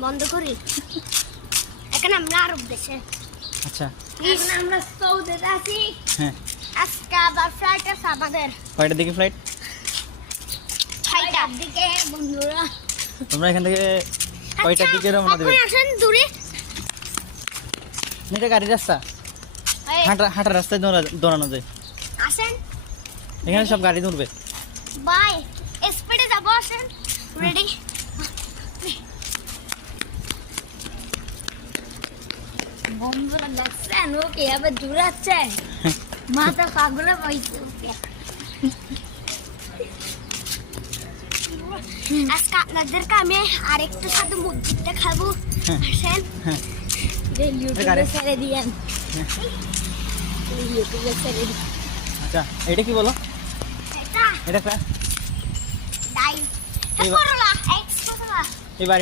বন্ধ করি এখানে আমরা আরব দেশে আচ্ছা এখন আমরা সৌদিতে আছি হ্যাঁ আজকে আবার ফ্লাইট আছে আমাদের কয়টার দিকে ফ্লাইট 6টার দিকে বন্ধুরা তোমরা এখান থেকে কয়টার দিকে রওনা দেবে কখন আসেন দূরে এটা গাড়ি রাস্তা এই, হাঁটা রাস্তায় দৌড়ানো যায় আসেন এখানে সব গাড়ি দৌড়বে বাই স্পিডে যাবো আসেন রেডি বন্ধুরা দেখছেন ওকে আবার দূরাচ্ছে মাথা পাগলা পাইছে ওকে আজকে আপনাদেরকে আমি আরেকটু সাথে মসজিদ দেখাবো আসেন হ্যাঁ ইউটিউবে গাড়ি- ছেড়ে দিয়েন ইউটিউবে ছেড়ে দিন আচ্ছা এটা কি বলো এটা এটা একটা ডাই এইবার- করলা এক্স করলা এই বাড়ি